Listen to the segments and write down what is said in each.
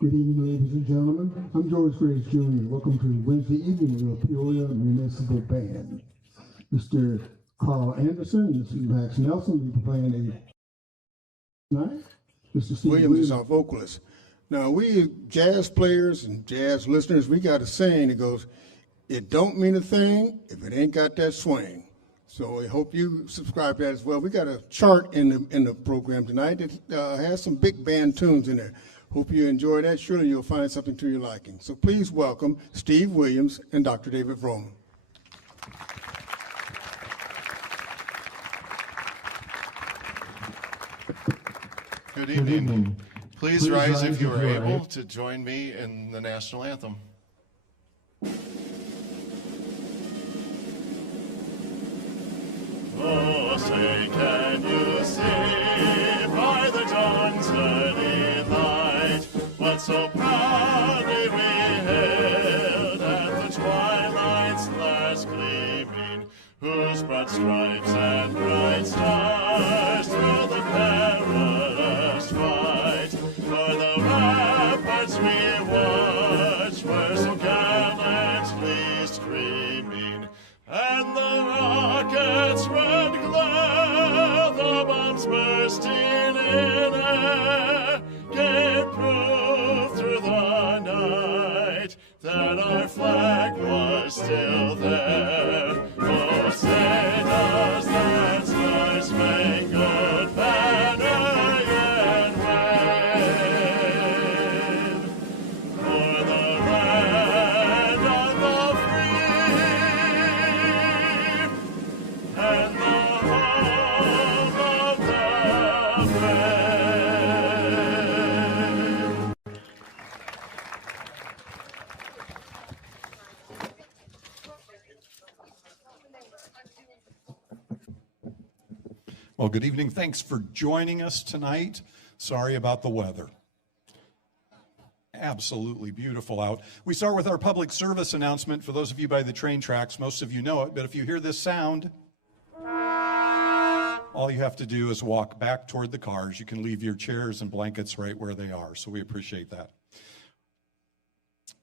Good evening, ladies and gentlemen. I'm George Grace Jr. Welcome to Wednesday evening with the Peoria Municipal Band. Mr. Carl Anderson and Mr. Max Nelson will be playing tonight. Mr. Steve Williams is our vocalist. Now, we jazz players and jazz listeners, we got a saying that goes, it don't mean a thing if it ain't got that swing. So I hope you subscribe to that as well. We got a chart in the program tonight that has some big band tunes in there. Hope you enjoy that. Surely you'll find something to your liking. So please welcome Steve Williams and Dr. David Vroman. Good evening. Please rise if you are able to join me in the national anthem. Oh, say, can you see by the dawn's early light what so proudly we hailed at the twilight's last gleaming, whose broad stripes and bright stars through the perilous fight, for the ramparts we watched were so gallantly streaming, and the rockets red glare, the bombs bursting in air, gave proof through the night that our flag was still there. Oh, say does that star-spangled banner yet wave for the land of the free and the home of the brave. Well, good evening. Thanks for joining us tonight. Sorry about the weather. Absolutely beautiful out. We start with our public service announcement. For those of you by the train tracks, most of you know it, but if you hear this sound, all you have to do is walk back toward the cars. You can leave your chairs and blankets right where they are, so we appreciate that.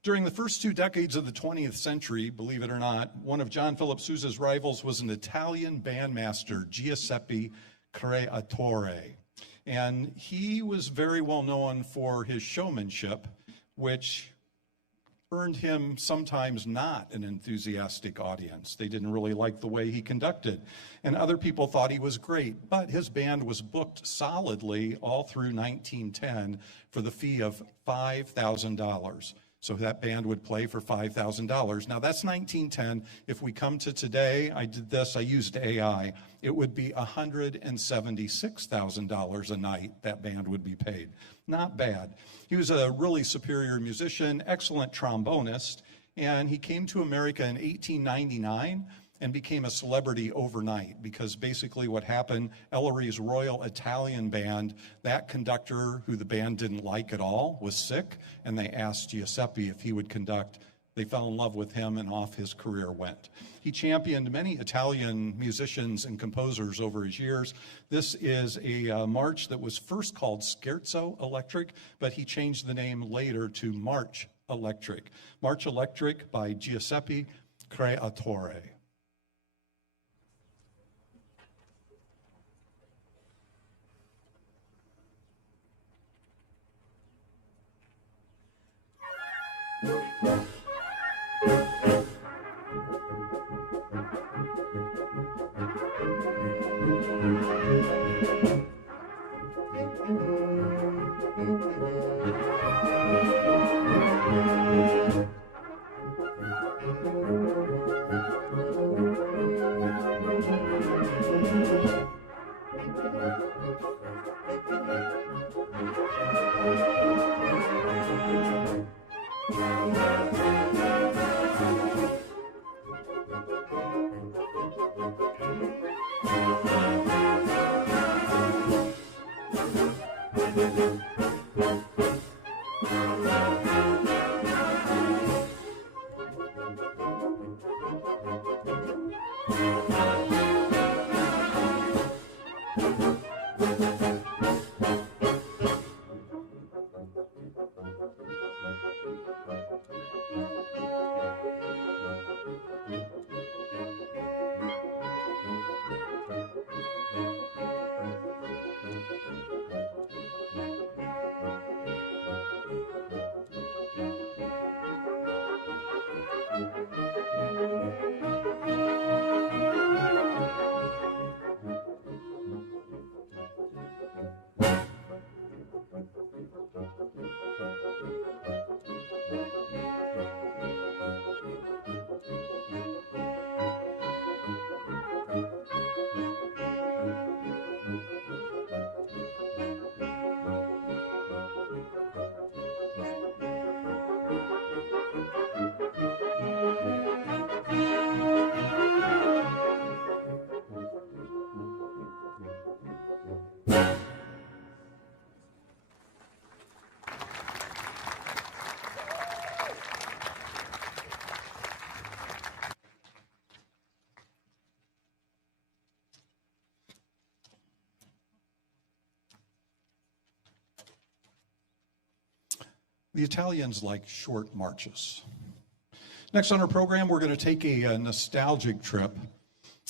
During the first 2 decades of the 20th century, believe it or not, one of John Philip Sousa's rivals was an Italian bandmaster, Giuseppe Creatore. And he was very well known for his showmanship, which earned him sometimes not an enthusiastic audience. They didn't really like the way he conducted. And other people thought he was great, but his band was booked solidly all through 1910 for the fee of $5,000. So that band would play for $5,000. Now that's 1910. If we come to today, I used AI. It would be $176,000 a night that band would be paid. Not bad. He was a really superior musician, excellent trombonist, and he came to America in 1899 and became a celebrity overnight, because basically what happened, Ellery's Royal Italian Band, that conductor who the band didn't like at all was sick, and they asked Giuseppe if he would conduct. They fell in love with him, and off his career went. He championed many Italian musicians and composers over his years. This is a march that was first called Scherzo Electric, but he changed the name later to March Electric. March Electric by Giuseppe Creatore. The Italians like short marches. Next on our program, we're going to take a nostalgic trip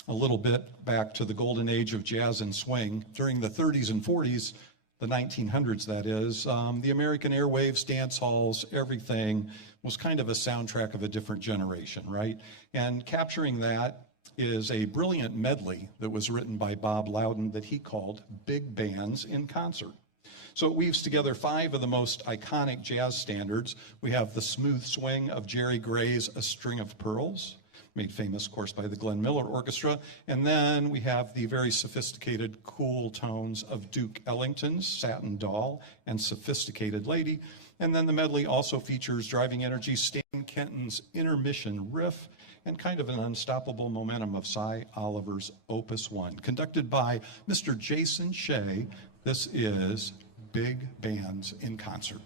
a little bit back to the golden age of jazz and swing. During the 30s and 40s, the 1900s that is, the American airwaves, dance halls, everything was kind of a soundtrack of a different generation, right? And capturing that is a brilliant medley that was written by Bob Loudon that he called Big Bands in Concert. So it weaves together 5 of the most iconic jazz standards. We have the smooth swing of Jerry Gray's A String of Pearls, made famous, of course, by the Glenn Miller Orchestra. And then we have the very sophisticated, cool tones of Duke Ellington's Satin Doll and Sophisticated Lady. And then the medley also features Driving Energy, Stan Kenton's Intermission Riff, and kind of an unstoppable momentum of Cy Oliver's Opus 1. Conducted by Mr. Jason Shea, this is Big Bands in Concert.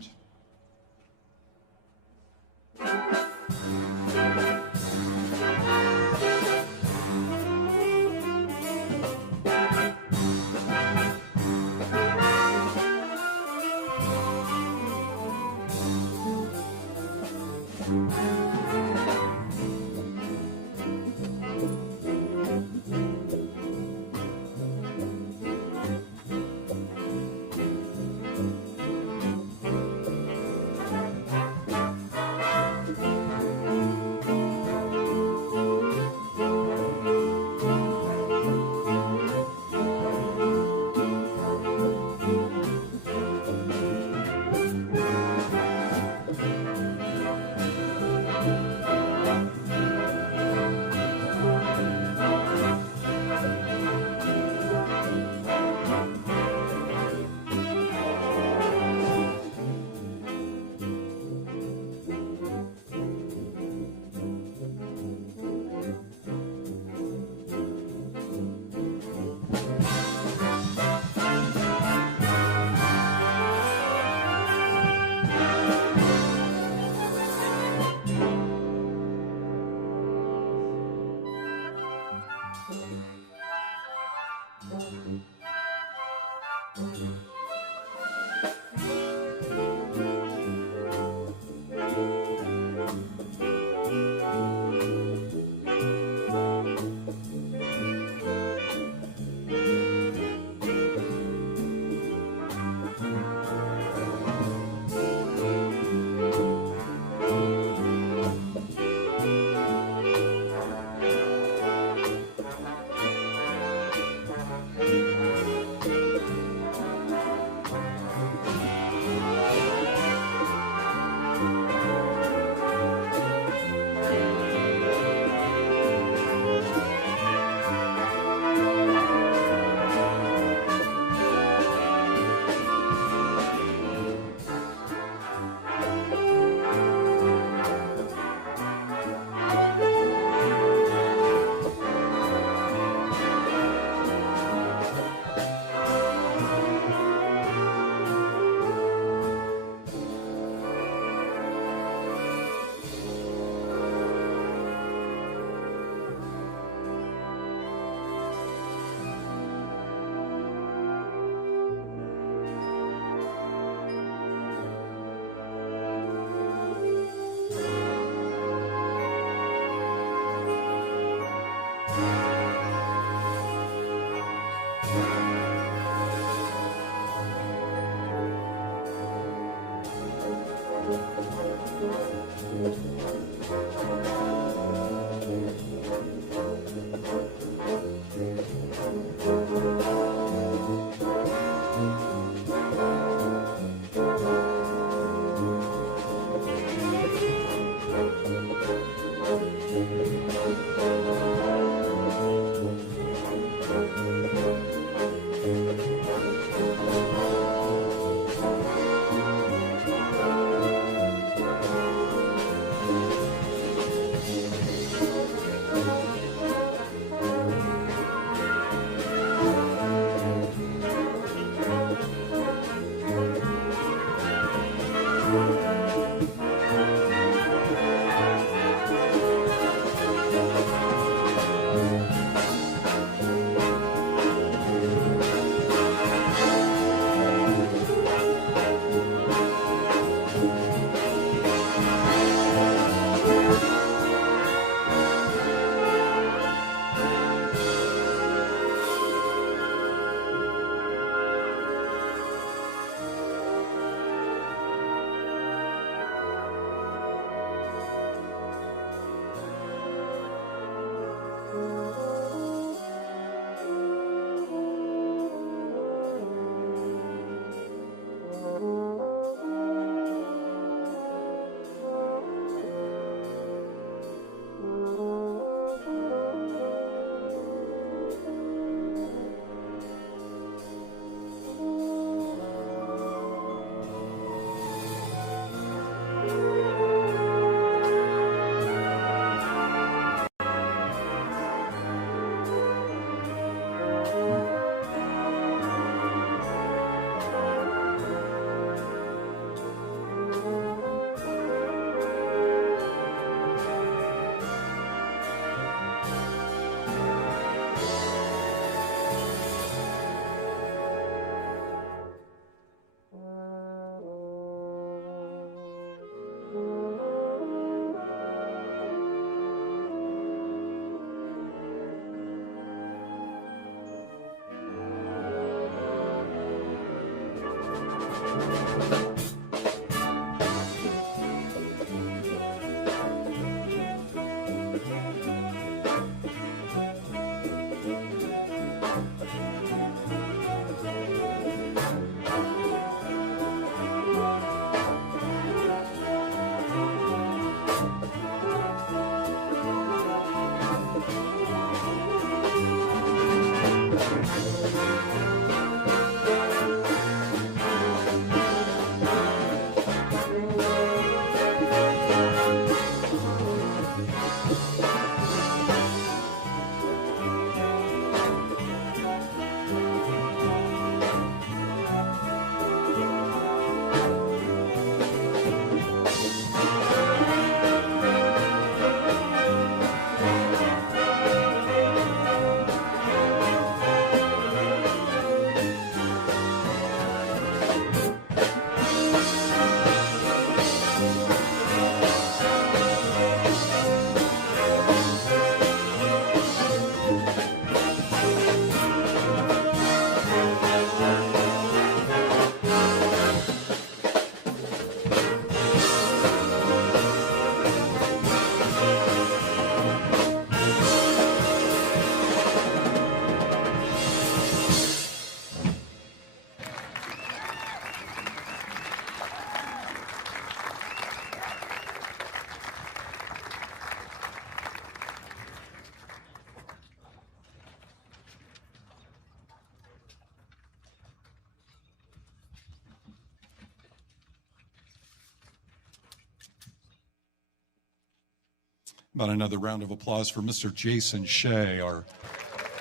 About another round of applause for Mr. Jason Shea, our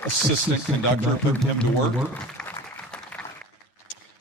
assistant conductor, put him to work.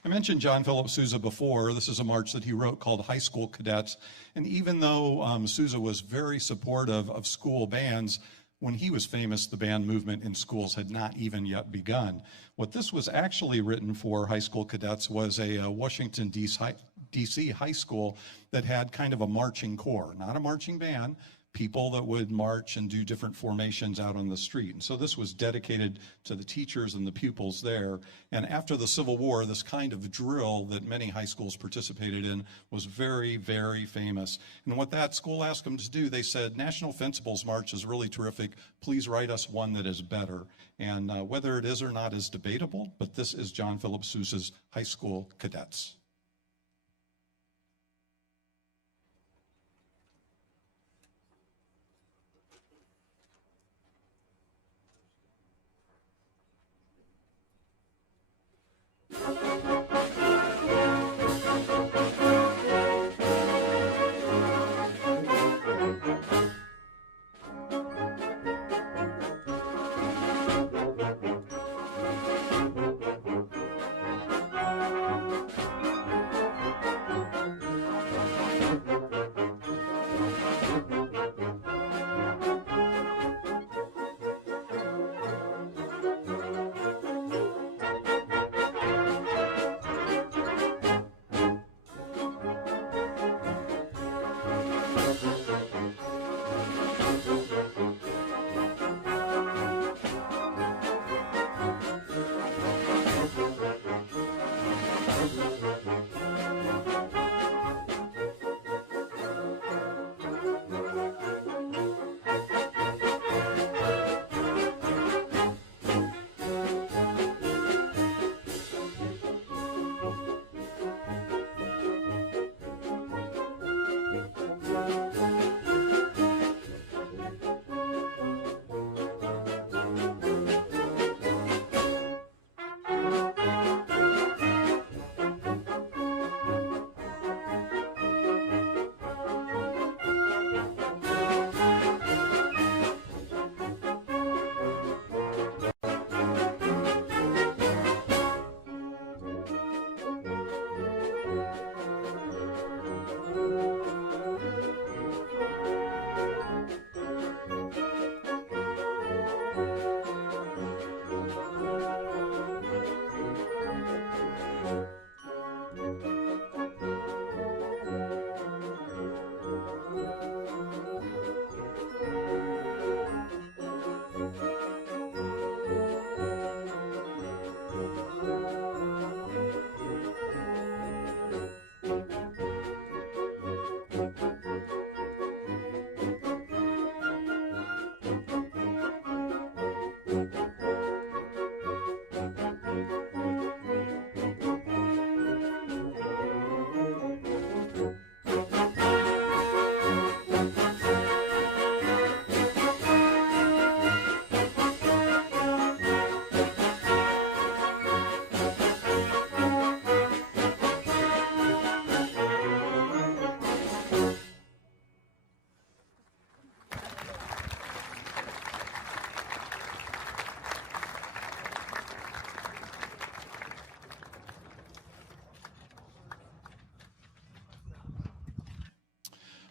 I mentioned John Philip Sousa before. This is a march that he wrote called High School Cadets. And even though Sousa was very supportive of school bands, when he was famous, the band movement in schools had not even yet begun. What this was actually written for high school cadets was a Washington, D.C. high school that had kind of a marching corps, not a marching band, people that would march and do different formations out on the street. And so this was dedicated to the teachers and the pupils there. And after the Civil War, this kind of drill that many high schools participated in was very, very famous. And what that school asked them to do, they said, National Fencibles March is really terrific. Please write us one that is better. And whether it is or not is debatable, but this is John Philip Sousa's High School Cadets.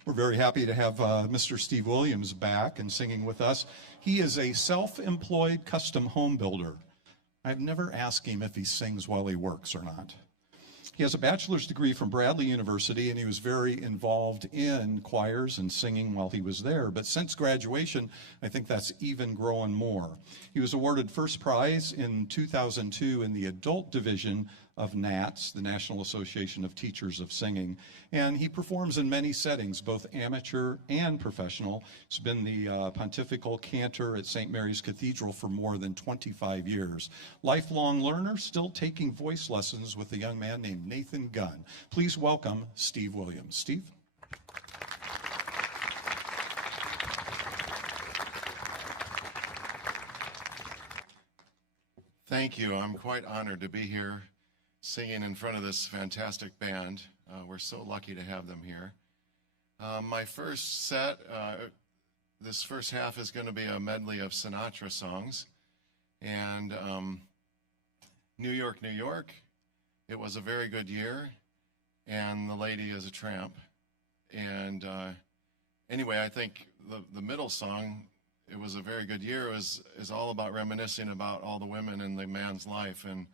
We're very happy to have Mr. Steve Williams back and singing with us. He is a self-employed custom home builder. I've never asked him if he sings while he works or not. He has a bachelor's degree from Bradley University, and he was very involved in choirs and singing while he was there. But since graduation, I think that's even grown more. He was awarded first prize in 2002 in the adult division of NATS, the National Association of Teachers of Singing. And he performs in many settings, both amateur and professional. He's been the pontifical cantor at St. Mary's Cathedral for more than 25 years. Lifelong learner, still taking voice lessons with a young man named Nathan Gunn. Please welcome Steve Williams. Steve? Thank you. I'm quite honored to be here singing in front of this fantastic band. We're so lucky to have them here. My first set this first half is going to be a medley of Sinatra songs. And New York, New York, it was a very good year, and The Lady is a Tramp. And anyway, I think the middle song, it was a very good year, is all about reminiscing about all the women in the man's life. And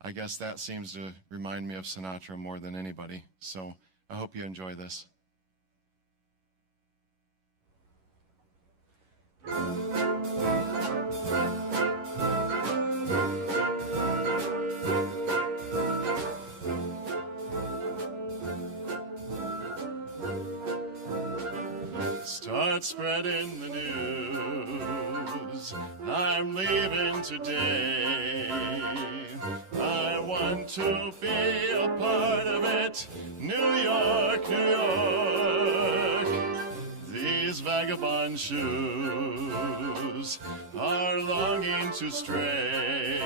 I guess that seems to remind me of Sinatra more than anybody. So I hope you enjoy this. Start spreading the news, I'm leaving today. I want to be a part of it, New York, New York. These vagabond shoes are longing to stray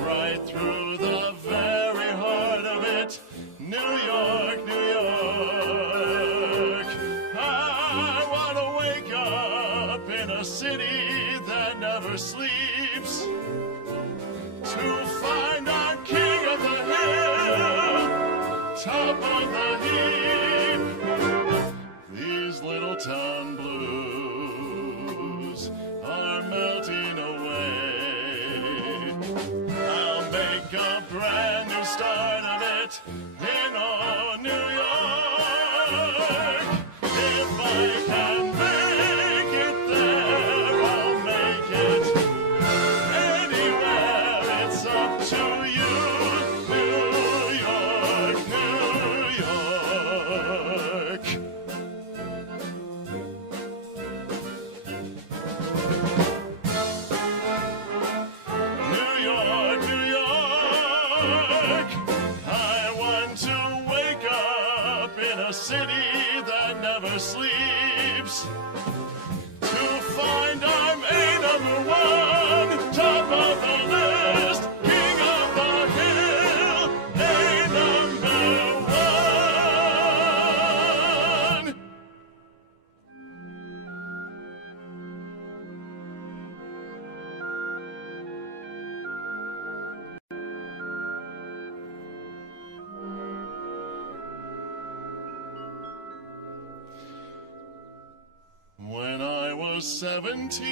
right through the very heart of it, New York, New York. I want to wake up in a city that never sleeps, to find I'm king of the hill, top of the heap. These little town blues are melting away. I'll make a brand new start of it in all New York. If I can make it there, I'll make it anywhere. It's up to you, New York, New York. New York, New York. I want to wake up in a city that never sleeps, to find I'm a number one, top of the list, king of the hill, a number one. When I was 17,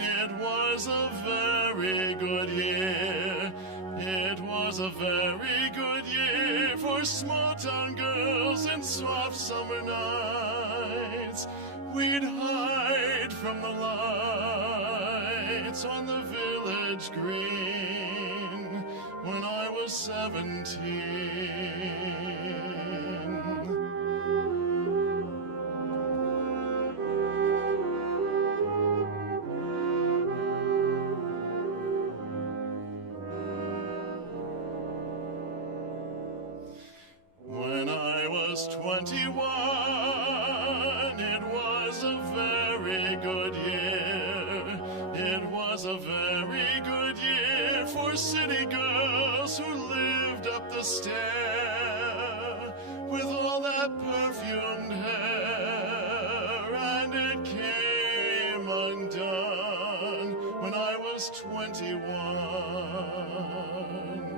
it was a very good year. It was a very good year for small town girls and soft summer nights. We'd hide from the lights on the village green when I was 17. When I was 21, it was a very good year. It was a very good year for city girls who lived up the stair with all that perfumed hair, and it came undone when I was 21.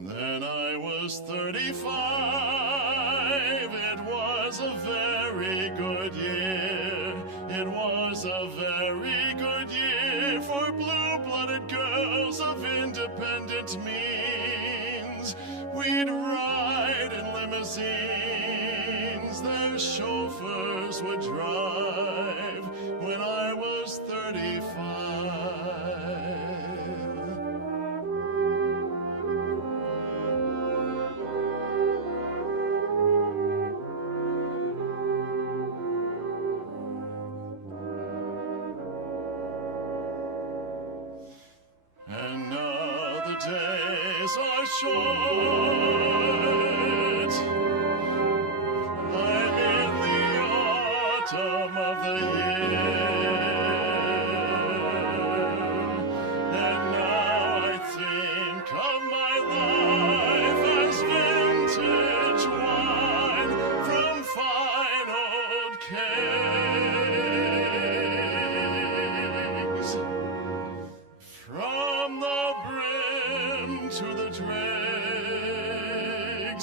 Then I was 35, it was a very good year. It was a very good year for blue-blooded girls of independent means. We'd ride in limousines, their chauffeurs would drive when I was 35. And now the days are short. I'm in the autumn of the year.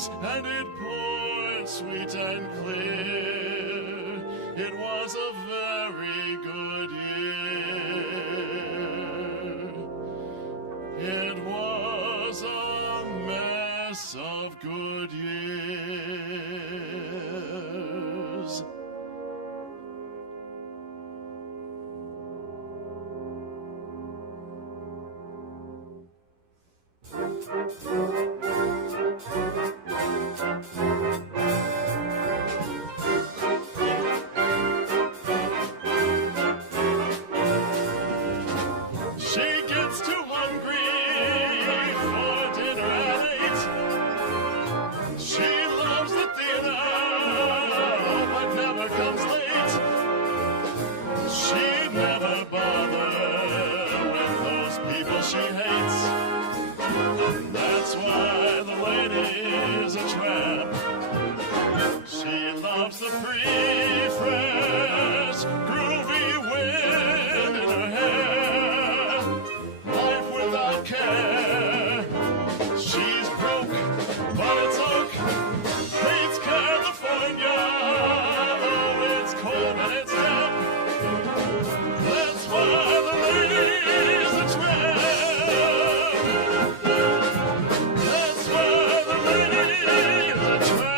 and it poured sweet and clear. It was a very good year. It was a mess of good years. She gets too hungry for dinner at 8. She loves the theater, but never comes late. She never bothers with those people she hates. That's why the lady's a tramp. She loves the free, fresh, groovy wind in her hair. Life without care. She's broke, but it's oak. Hates California. Oh, it's cold and it's damp. That's why the lady's a tramp. That's why the lady's a tramp.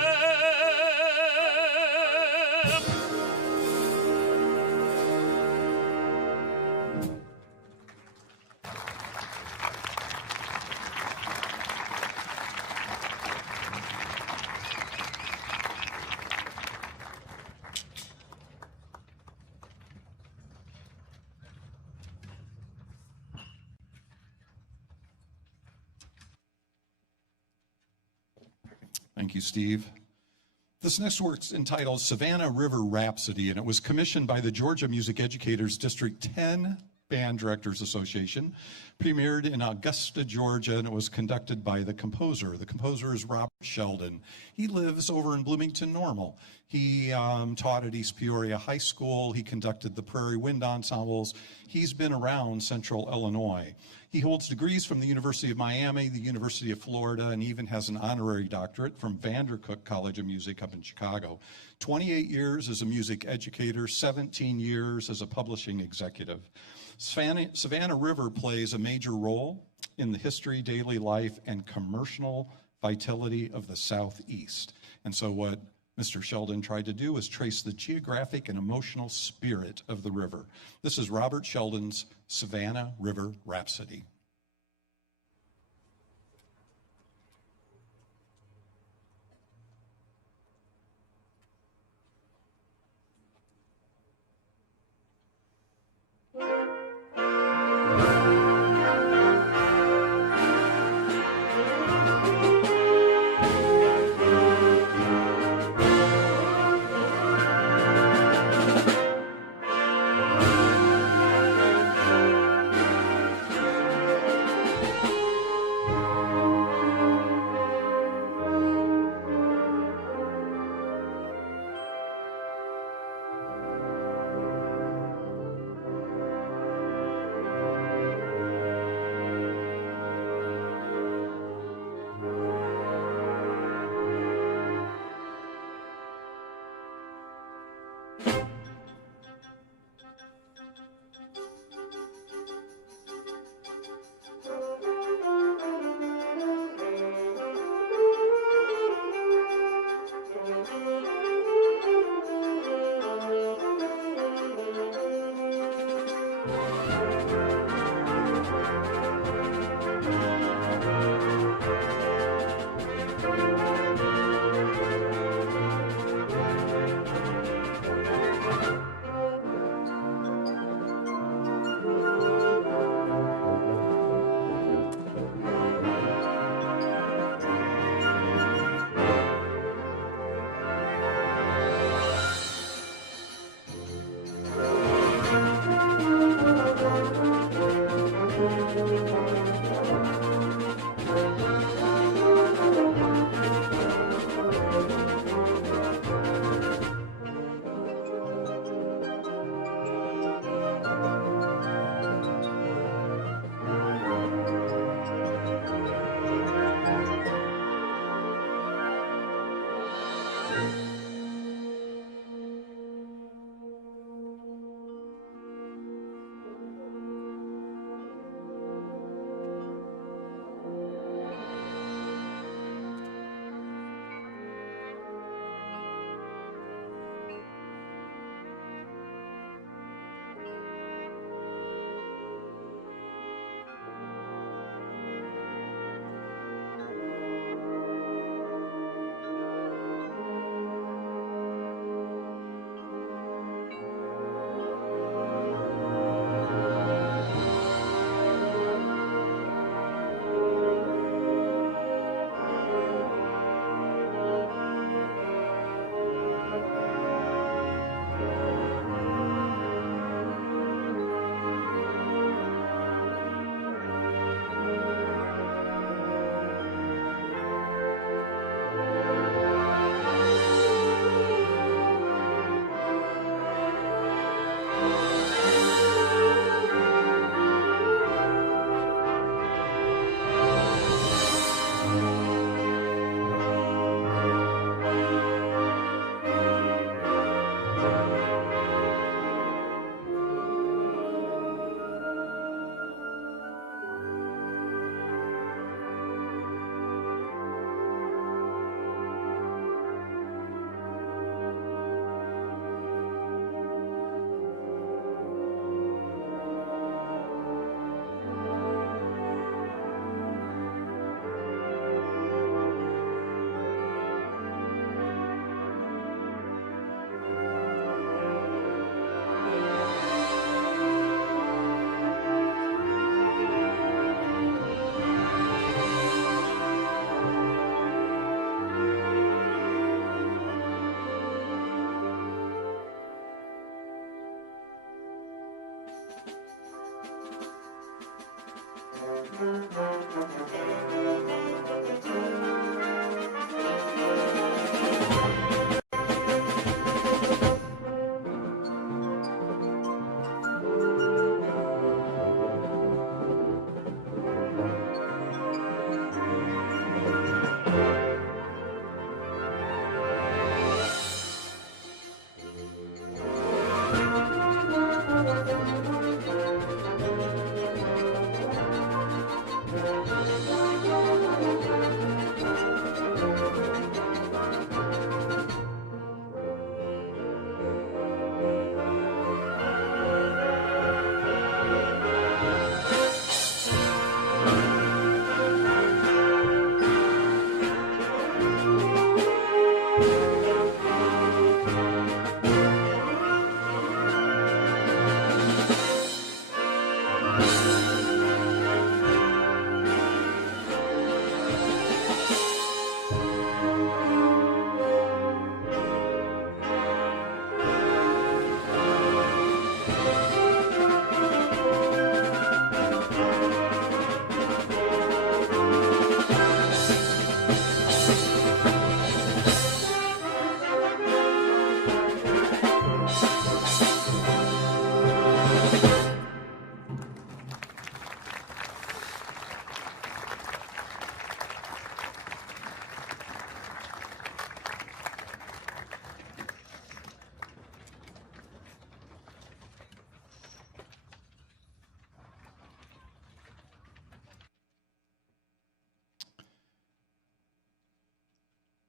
Thank you, Steve. This next work's entitled Savannah River Rhapsody, and it was commissioned by the Georgia Music Educators District 10 Band Directors Association, premiered in Augusta, Georgia, and it was conducted by the composer. The composer is Robert Sheldon. He lives over in Bloomington Normal. He taught at East Peoria High School. He conducted the Prairie Wind Ensembles. He's been around Central Illinois. He holds degrees from the University of Miami, the University of Florida, and even has an honorary doctorate from Vandercook College of Music up in Chicago. 28 years as a music educator, 17 years as a publishing executive. Savannah River plays a major role in the history, daily life, and commercial vitality of the Southeast. And so what Mr. Sheldon tried to do was trace the geographic and emotional spirit of the river. This is Robert Sheldon's Savannah River Rhapsody.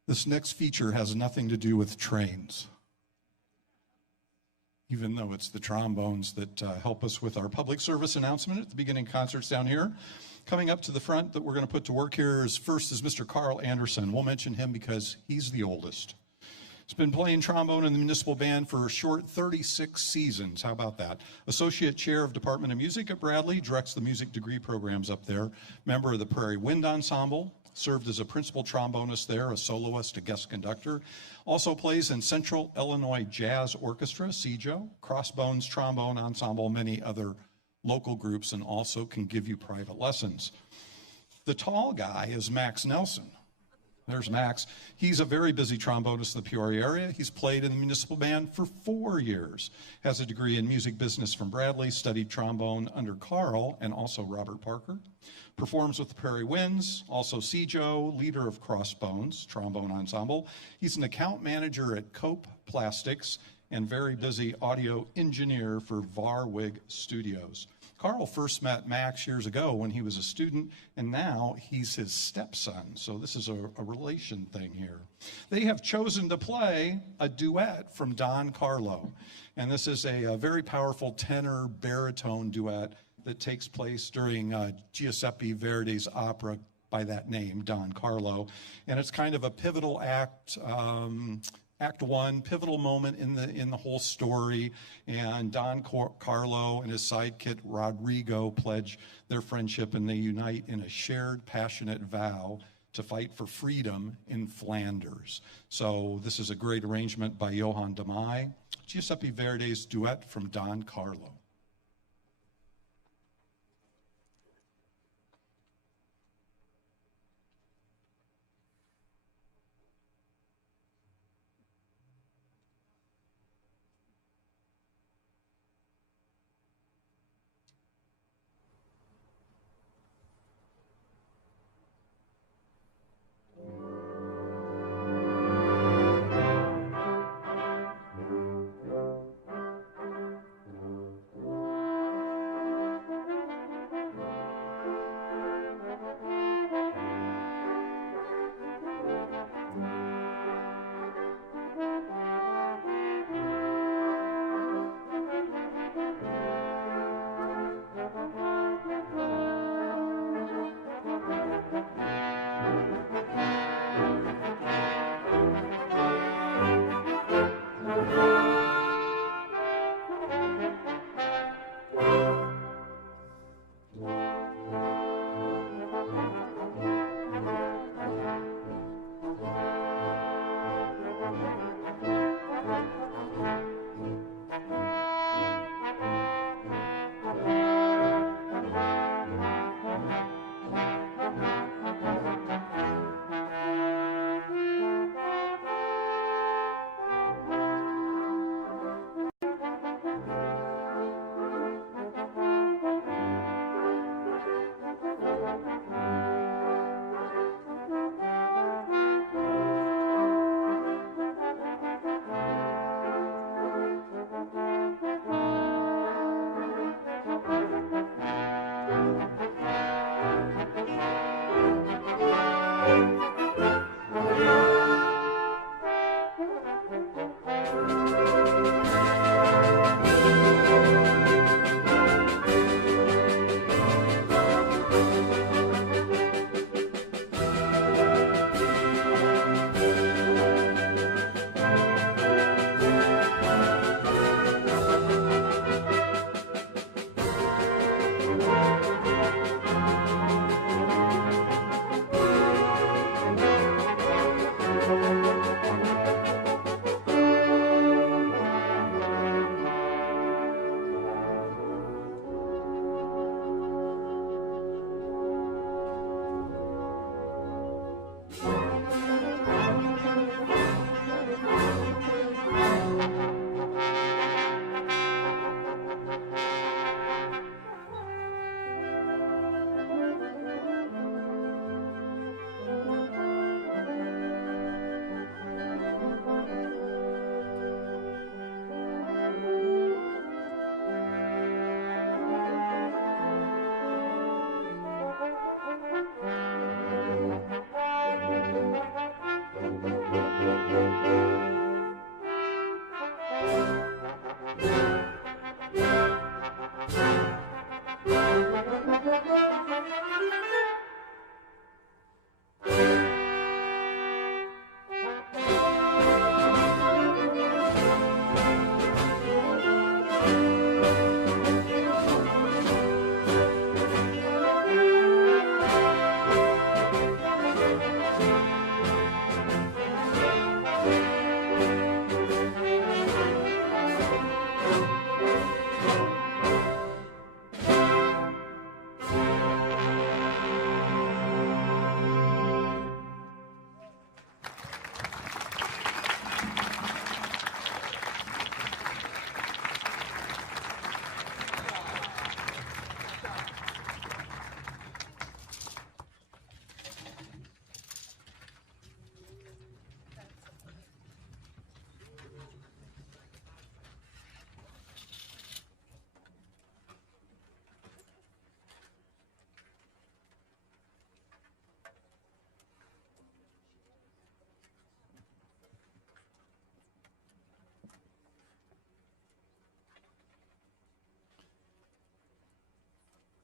This next feature has nothing to do with trains, even though it's the trombones that help us with our public service announcement at the beginning concerts down here. Coming up to the front that we're going to put to work here is first is Mr. Carl Anderson. We'll mention him because he's the oldest. He's been playing trombone in the Municipal Band for a short 36 seasons. How about that? Associate Chair of Department of Music at Bradley, directs the music degree programs up there. Member of the Prairie Wind Ensemble, served as a principal trombonist there, a soloist, a guest conductor. Also plays in Central Illinois Jazz Orchestra, CJO, Crossbones Trombone Ensemble, many other local groups, and also can give you private lessons. The tall guy is Max Nelson. There's Max. He's a very busy trombonist in the Peoria area. He's played in the Municipal Band for 4 years. Has a degree in music business from Bradley, studied trombone under Carl and also Robert Parker. Performs with the Prairie Winds, also CJO, leader of Crossbones Trombone Ensemble. He's an account manager at Cope Plastics and very busy audio engineer for Varwig Studios. Carl first met Max years ago when he was a student, and now he's his stepson. So this is a relation thing here. They have chosen to play a duet from Don Carlo. And this is a very powerful tenor baritone duet that takes place during Giuseppe Verdi's opera by that name, Don Carlo. And it's kind of a pivotal act, Act One, pivotal moment in the whole story, and Don Carlo and his sidekick Rodrigo pledge their friendship, and they unite in a shared, passionate vow to fight for freedom in Flanders. So this is a great arrangement by Johann de Meij, Giuseppe Verdi's duet from Don Carlo.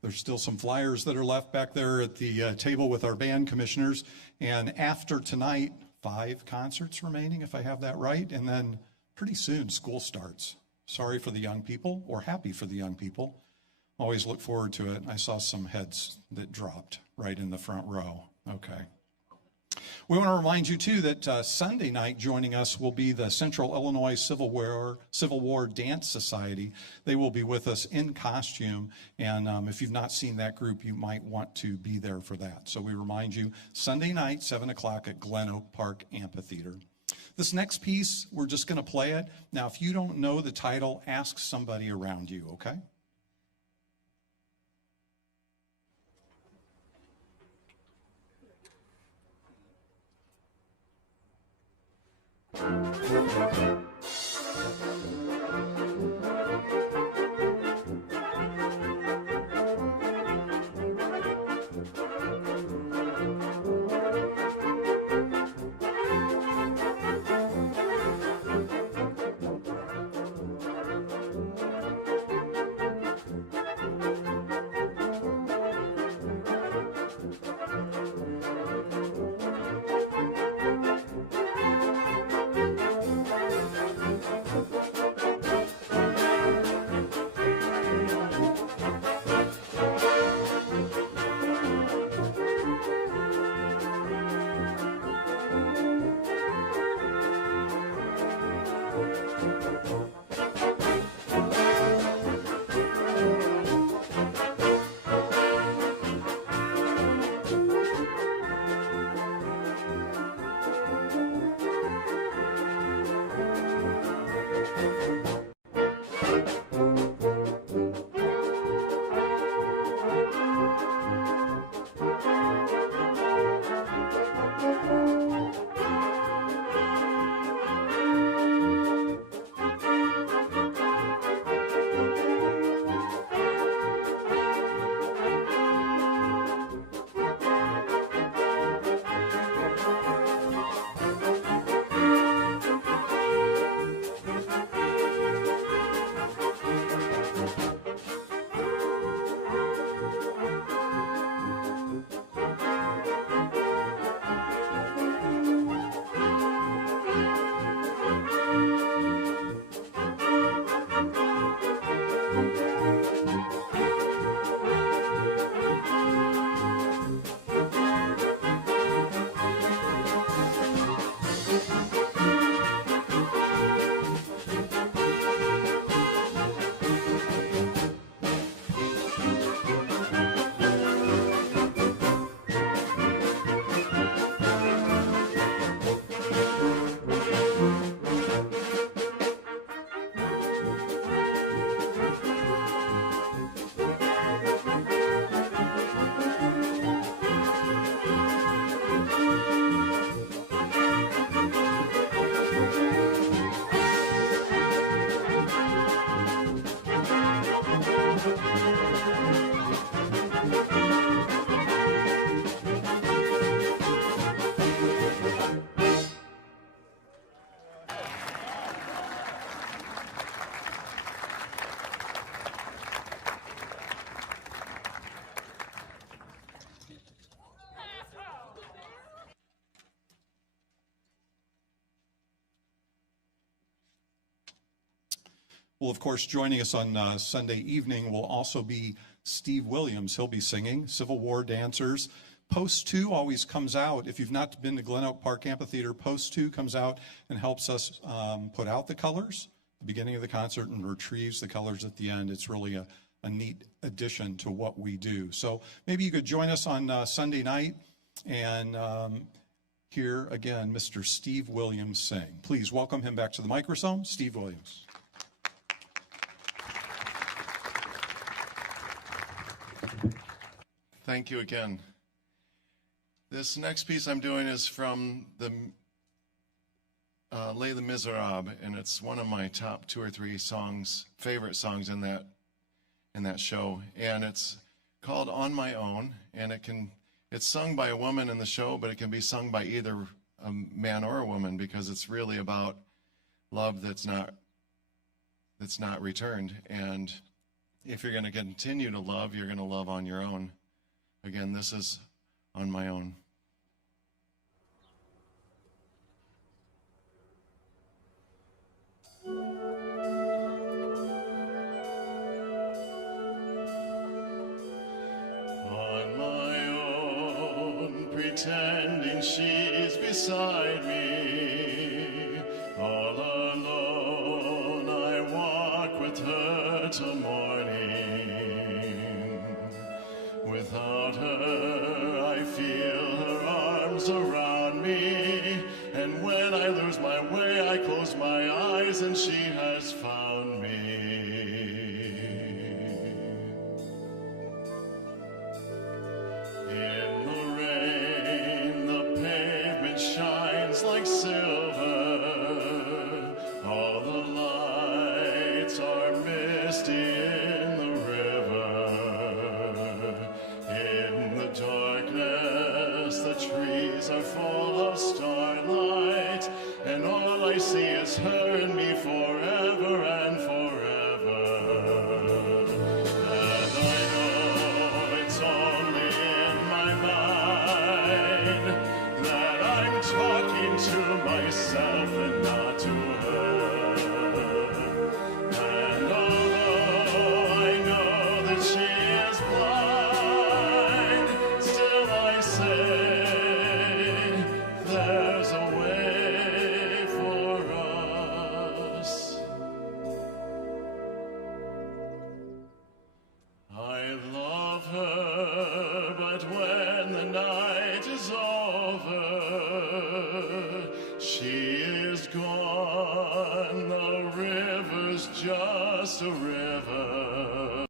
There's still some flyers that are left back there at the table with our band commissioners. And after tonight, 5 concerts remaining, if I have that right. And then pretty soon school starts. Sorry for the young people, or happy for the young people. Always look forward to it. I saw some heads that dropped right in the front row. Okay. We want to remind you, too, that Sunday night joining us will be the Central Illinois Civil War Dance Society. They will be with us in costume, and if you've not seen that group, you might want to be there for that. So we remind you, Sunday night, 7 o'clock at Glen Oak Park Amphitheater. This next piece, we're just going to play it. Now, if you don't know the title, ask somebody around you, okay? Well, of course, joining us on Sunday evening will also be Steve Williams. He'll be singing Civil War Dancers. Post 2 always comes out. If you've not been to Glen Oak Park Amphitheater, Post 2 comes out and helps us put out the colors at the beginning of the concert and retrieves the colors at the end. It's really a neat addition to what we do. So maybe you could join us on Sunday night and hear again Mr. Steve Williams sing. Please welcome him back to the microphone, Steve Williams. Thank you again. This next piece I'm doing is from the Les Miserables, and it's one of my top 2 or 3 songs, favorite songs in that show. And it's called On My Own, and it's sung by a woman in the show, but it can be sung by either a man or a woman, because it's really about love that's not returned. And if you're going to continue to love, you're going to love on your own. Again, this is On My Own. On my own, pretending she's beside me, all alone I walk with her till morning. Without her, I feel her arms around me, and when I lose my way, I close my eyes and she has found me. In the rain, the pavement shines like silver. All the lights are misty in the river. In the darkness, the trees are full of starlight, and all I see is her and me forever and forever. And I know it's only in my mind that I'm talking to myself and not to her. And although I know that she is blind, still I say there's a way for us. I love her, but when the night is over, she is gone. The river's just a river.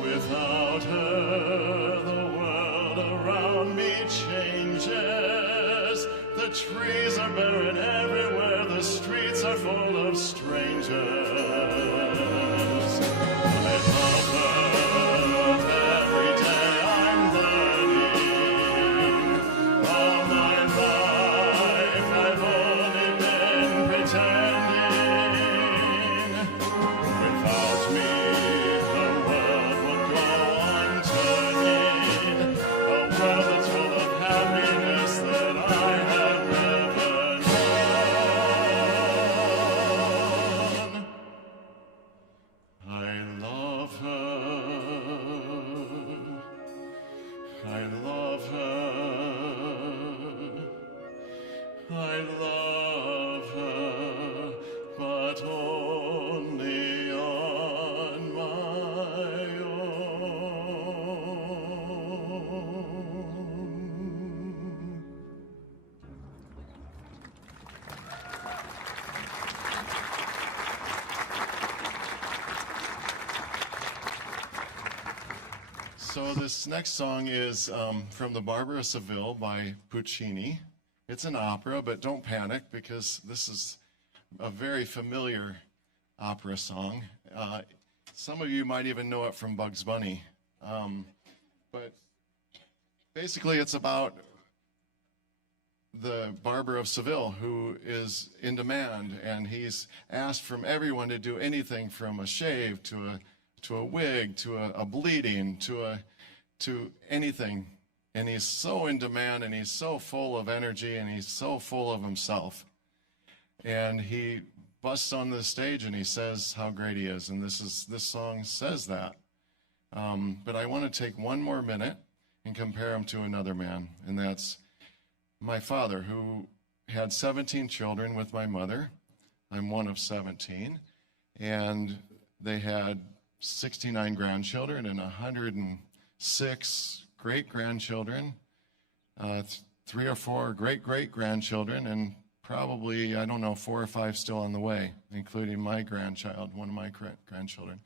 Without her, the world around me changes. The trees are barren everywhere, the streets are full of strangers. I love her, every day I'm learning. All my life I've only been pretending. Without me, the world would go on turning. A world that's full of happiness that I have never known. I love her. I love her. I love her, but only on my own. So this next song is from the Barber of Seville by Puccini. It's an opera, but don't panic because this is a very familiar opera song. Some of you might even know it from Bugs Bunny. But basically it's about the Barber of Seville who is in demand, and he's asked from everyone to do anything from a shave to a wig to a bleeding to anything. And he's so in demand, and he's so full of energy, and he's so full of himself. And he busts on the stage and he says how great he is, and this song says that. But I want to take one more minute and compare him to another man, and that's my father, who had 17 children with my mother. I'm one of 17, and they had 69 grandchildren and 106 great-grandchildren, 3 or 4 great-great-grandchildren, and probably, 4 or 5 still on the way, including my grandchild, one of my grandchildren.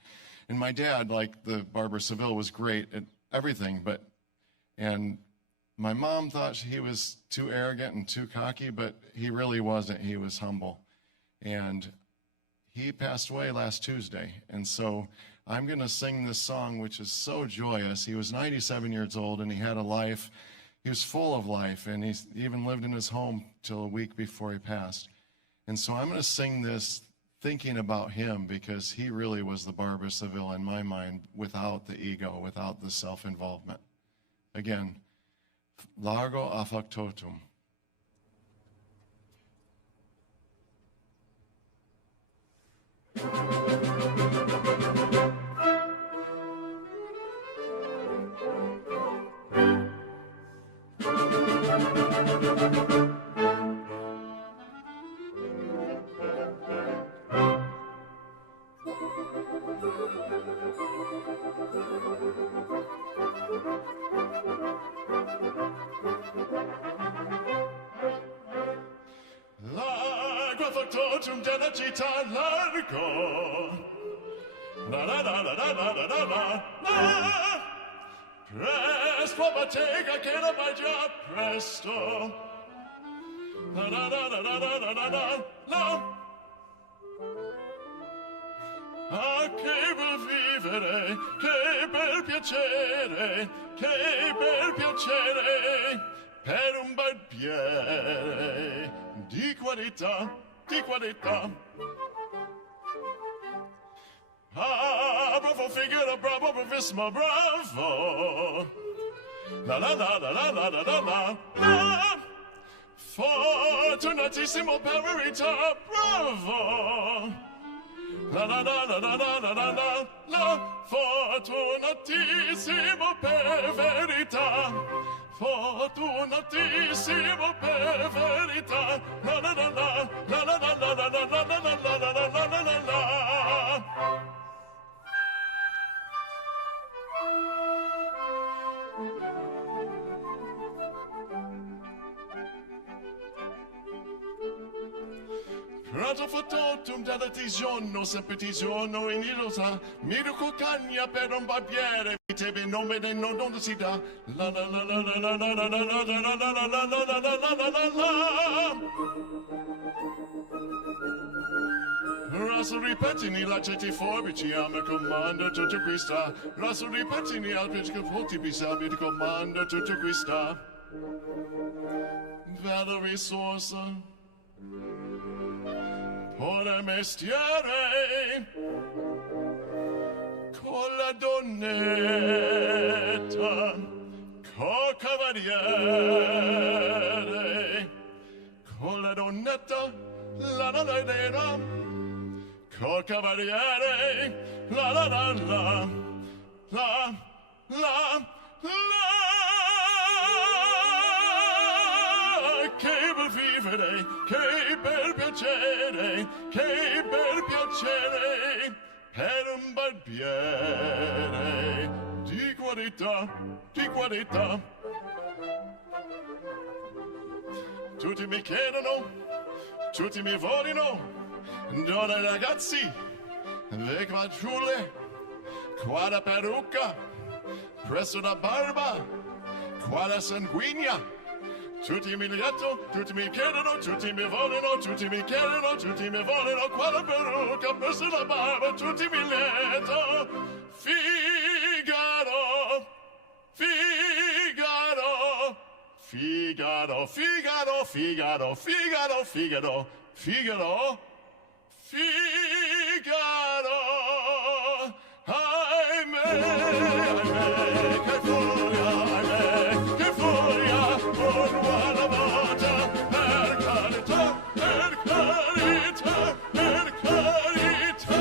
And my dad, like the Barber Seville, was great at everything, and my mom thought he was too arrogant and too cocky, but he really wasn't. He was humble. And he passed away last Tuesday, and so I'm going to sing this song, which is so joyous. He was 97 years old, and he had a life. He was full of life, and he even lived in his home till a week before he passed. And so I'm going to sing this thinking about him, because he really was the Barber Seville in my mind, without the ego, without the self-involvement. Again, largo a factotum. Factotum della città largo. La la la la la la la la la. Presto bottega che la vai già presto. La la la la la la la la la. Ah, che bel vivere, che bel piacere, che bel piacere per un barbiere di qualità. Di qualità. Ah, bravo Figaro, bravo bravissimo, bravo. La la la la la la la la la la. Fortunatissimo per verità, bravo. La la la la la la la la la la. Fortunatissimo per verità. Fortunatissimo per verità. La la la la la la la la la la la la la la la la la. Prato factotum della tisiono, sempre tisiono in irosa, miracle cagna per un barbiere, mi tebe nome del non si dà. La la la la la la la la la la la la la la la la la la. Raso ripetini la ceti forbici, a me comando tutto qui sta. Raso ripetini al pesca forti bisa, mi comando tutto qui sta. Vada risorsa. Ora mestiere con la donnetta, co cavaliere, con la donnetta, la la la la, co cavaliere, la la la la, la la la. Che bel vivere, che bel piacere, che bel piacere per un barbiere di qualità, di qualità. Tutti mi chiedono, tutti mi vogliono, donne e ragazzi, le fanciulle, qua la parrucca, presso la barba, qua la sanguigna. Tutti mi lieto, tutti mi chiedono, tutti mi vogliono, tutti mi chiedono, tutti mi vogliono, qua la parrucca, presso la barba, tutti mi lieto. Figaro, Figaro, Figaro, Figaro, Figaro, Figaro, Figaro, Figaro, Figaro. Ahimè, ahimè, che furia, ahimè, che furia. Un buona volta, per carità, per carità, per carità.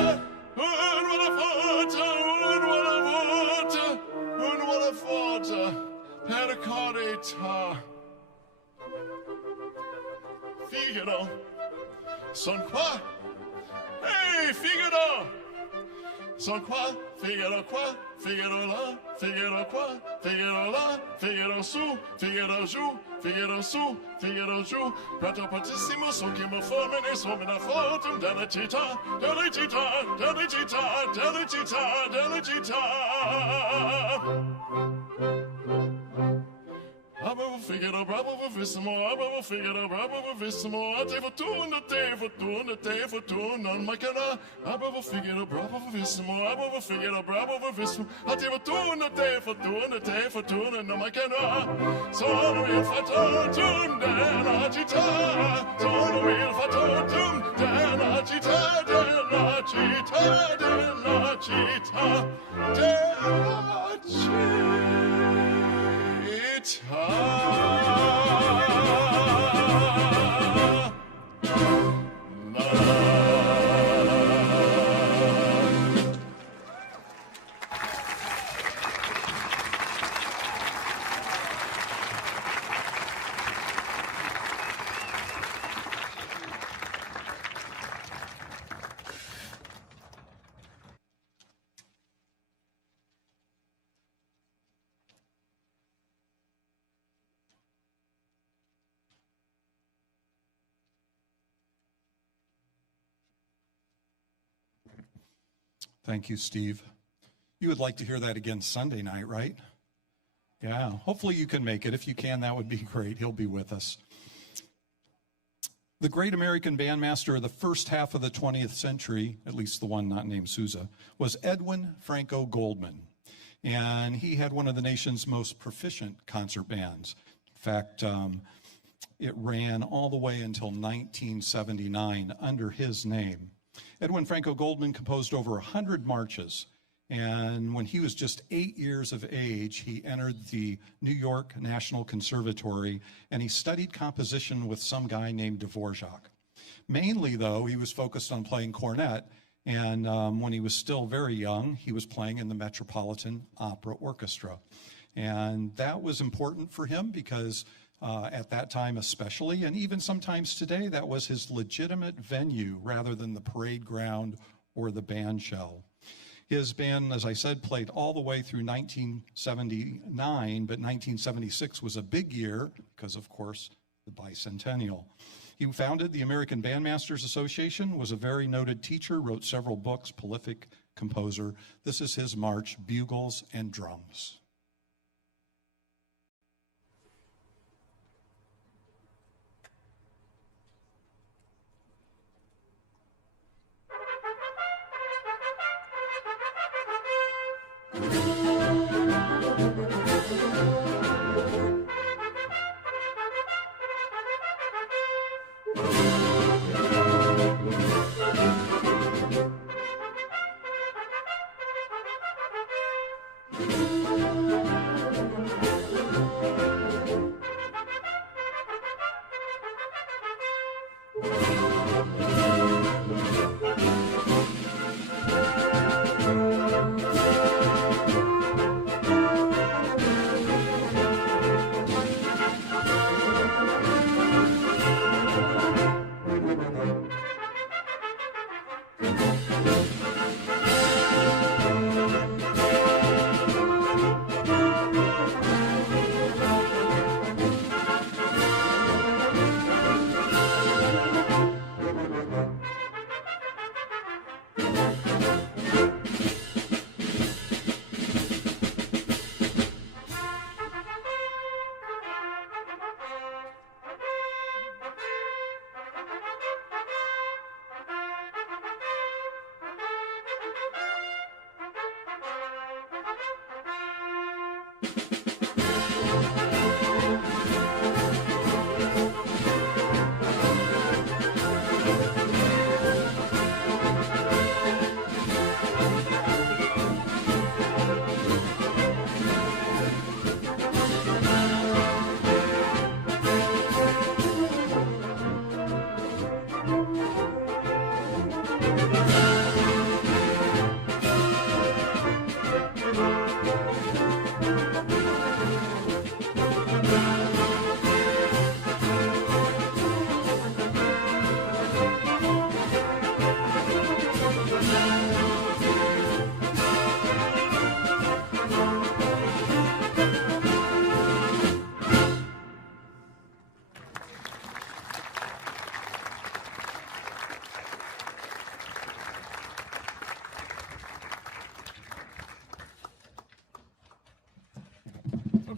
Un buona volta, un buona volta, un buona volta, per carità. Figaro, son qua. Ehi, Figaro! Son qua, Figaro qua, Figaro là, Figaro qua, Figaro là, Figaro su, Figaro giù, Figaro su, Figaro giù. Prato potissimo, so che mi formine, so me la foto della città, della città, della città, della città, della città. Avevo Figaro figaro, bravissimo, figaro, bravissimo, a te fortuna, non mancherà. Figaro, bravissimo, figaro, bravissimo, a te fortuna, non mancherà. Sono il factotum della città, sono il factotum della città, della città, della città, della Thank you, Steve. You would like to hear that again Sunday night, right? Yeah, hopefully you can make it. If you can, that would be great. He'll be with us. The great American bandmaster of the first half of the 20th century, at least the one not named Sousa, was Edwin Franco Goldman. And he had one of the nation's most proficient concert bands. In fact, it ran all the way until 1979 under his name. Edwin Franco Goldman composed over 100 marches, and when he was just 8 years of age, he entered the New York National Conservatory, and he studied composition with some guy named Dvorak. Mainly, though, he was focused on playing cornet, and when he was still very young, he was playing in the Metropolitan Opera Orchestra. And that was important for him because at that time especially, and even sometimes today, that was his legitimate venue rather than the parade ground or the band shell. His band, as I said, played all the way through 1979, but 1976 was a big year because, of course, the bicentennial. He founded the American Bandmasters Association, was a very noted teacher, wrote several books, prolific composer. This is his march, Bugles and Drums.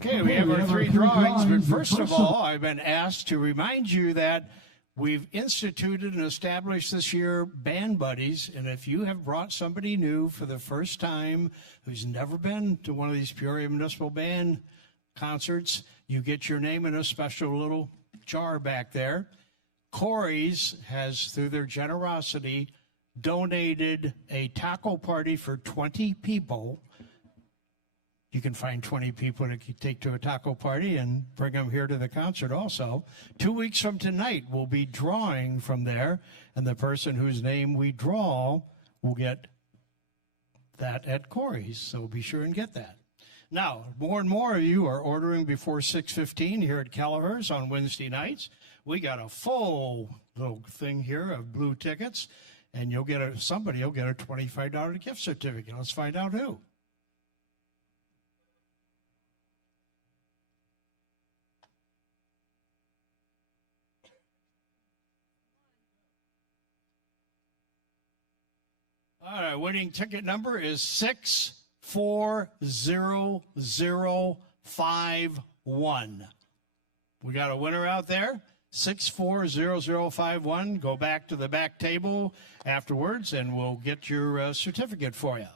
Okay, we have our three drawings, but first of all, I've been asked to remind you that we've instituted and established this year Band Buddies, and if you have brought somebody new for the first time who's never been to one of these Peoria Municipal Band concerts, you get your name in a special little jar back there. Corey's has, through their generosity, donated a taco party for 20 people. You can find 20 people to take to a taco party and bring them here to the concert also. 2 weeks from tonight, we'll be drawing from there, and the person whose name we draw will get that at Corey's, so be sure and get that. Now, more and more of you are ordering before 6:15 here at Kelleher's on Wednesday nights. We got a full little thing here of blue tickets, and somebody will get a $25 gift certificate. Let's find out who. All right, winning ticket number is 640051. We got a winner out there, 640051. Go back to the back table afterwards, and we'll get your certificate for you.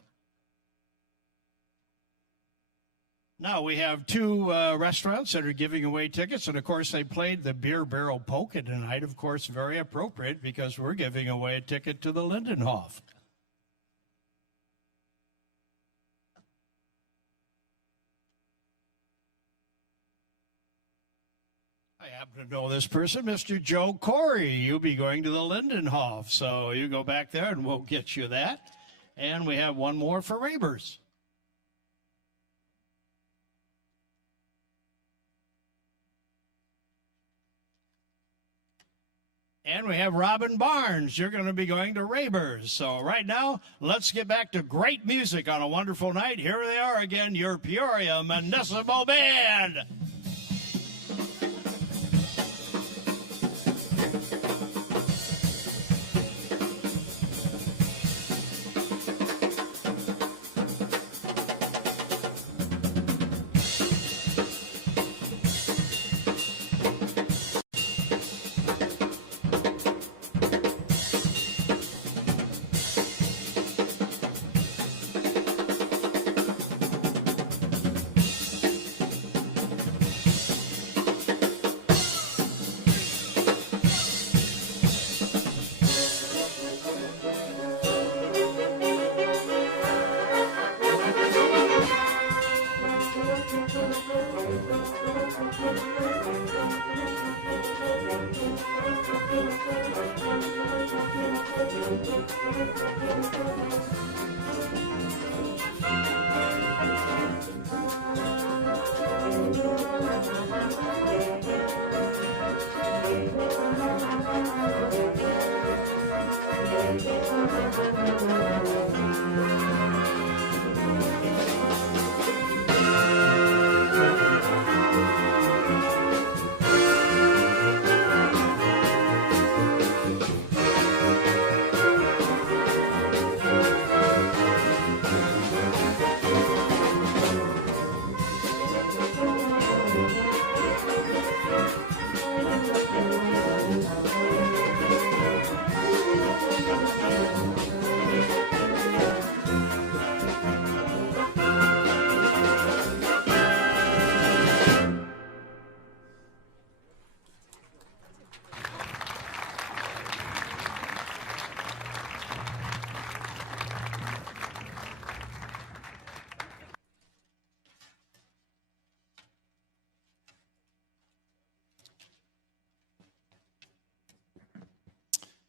Now, we have two restaurants that are giving away tickets, and of course, they played the Beer Barrel Polka tonight. Of course, very appropriate because we're giving away a ticket to the Lindenhof. I happen to know this person, Mr. Joe Corey. You'll be going to the Lindenhof, so you go back there and we'll get you that. And we have one more for Rabers. And we have Robin Barnes. You're going to be going to Rabers. So right now, let's get back to great music on a wonderful night. Here they are again, your Peoria Municipal Band.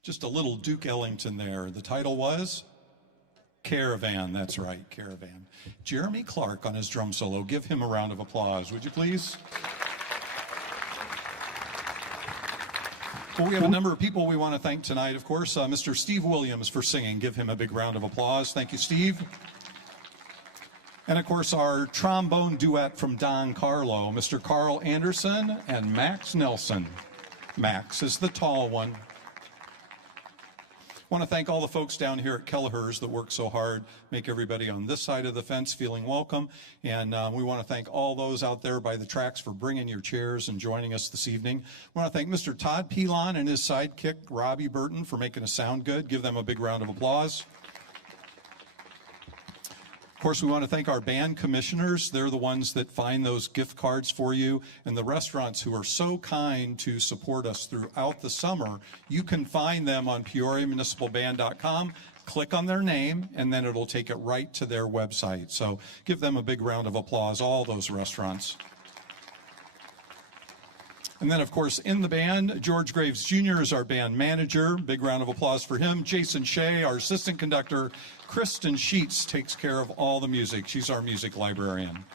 Just a little Duke Ellington there. The title was Caravan. That's right, Caravan. Jeremy Clark on his drum solo. Give him a round of applause, would you please? Well, we have a number of people we want to thank tonight, of course. Mr. Steve Williams for singing. Give him a big round of applause. Thank you, Steve. And, of course, our trombone duet from Don Carlo, Mr. Carl Anderson and Max Nelson. Max is the tall one. Want to thank all the folks down here at Kelleher's that work so hard, make everybody on this side of the fence feeling welcome. And we want to thank all those out there by the tracks for bringing your chairs and joining us this evening. We want to thank Mr. Todd Pilon and his sidekick, Robbie Burton, for making us sound good. Give them a big round of applause. Of course, we want to thank our band commissioners. They're the ones that find those gift cards for you, and the restaurants who are so kind to support us throughout the summer. You can find them on PeoriaMunicipalBand.com. Click on their name, and then it'll take it right to their website. So give them a big round of applause, all those restaurants. And then, of course, in the band, George Graves Jr. is our band manager. Big round of applause for him. Jason Shea, our assistant conductor. Kristen Sheets takes care of all the music. She's our music librarian.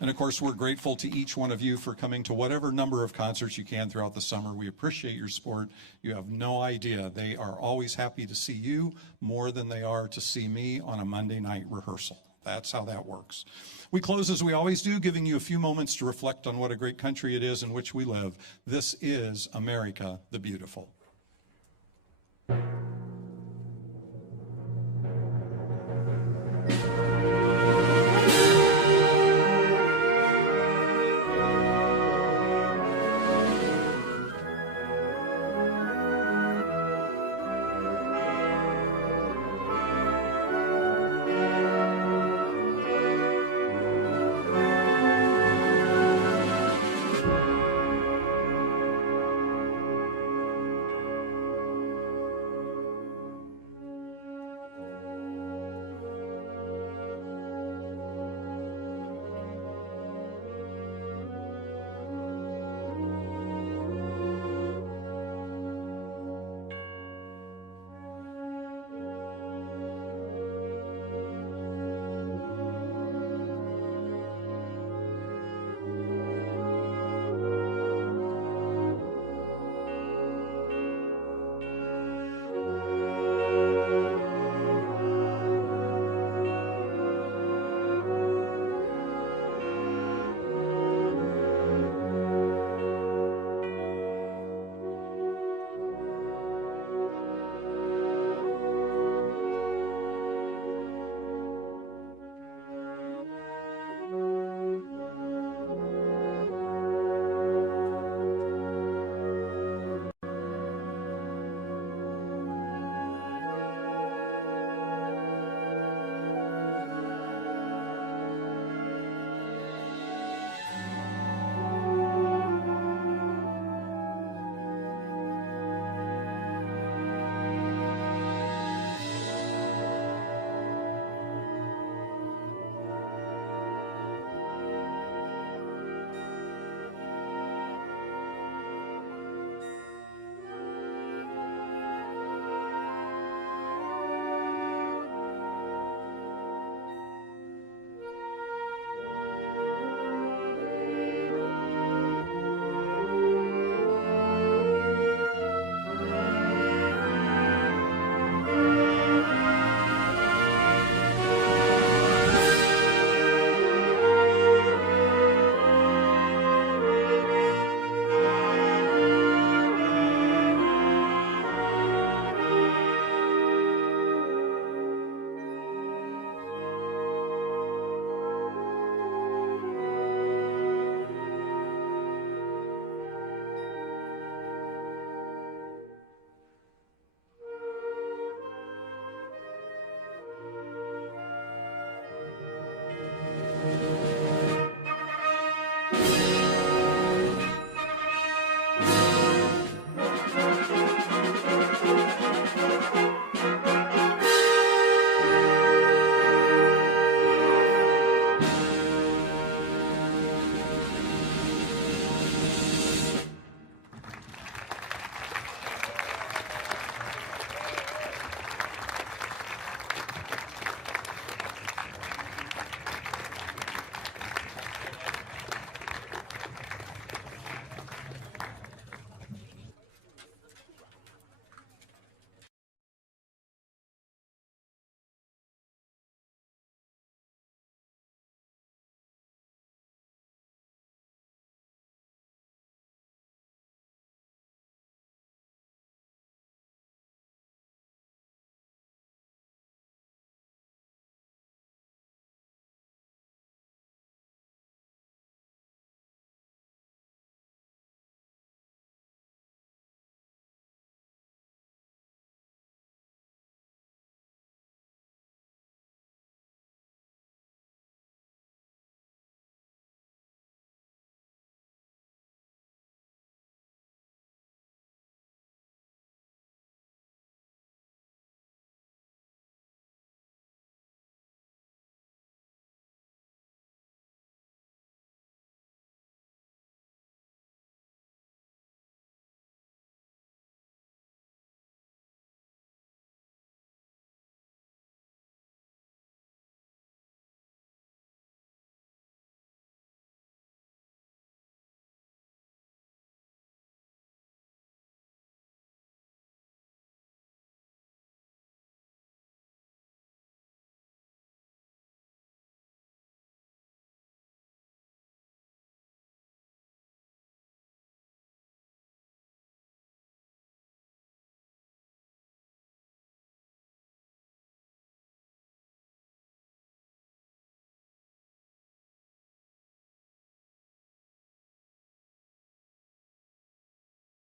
And, of course, we're grateful to each one of you for coming to whatever number of concerts you can throughout the summer. We appreciate your support. You have no idea. They are always happy to see you more than they are to see me on a Monday night rehearsal. That's how that works. We close as we always do, giving you a few moments to reflect on what a great country it is in which we live. This is America the Beautiful.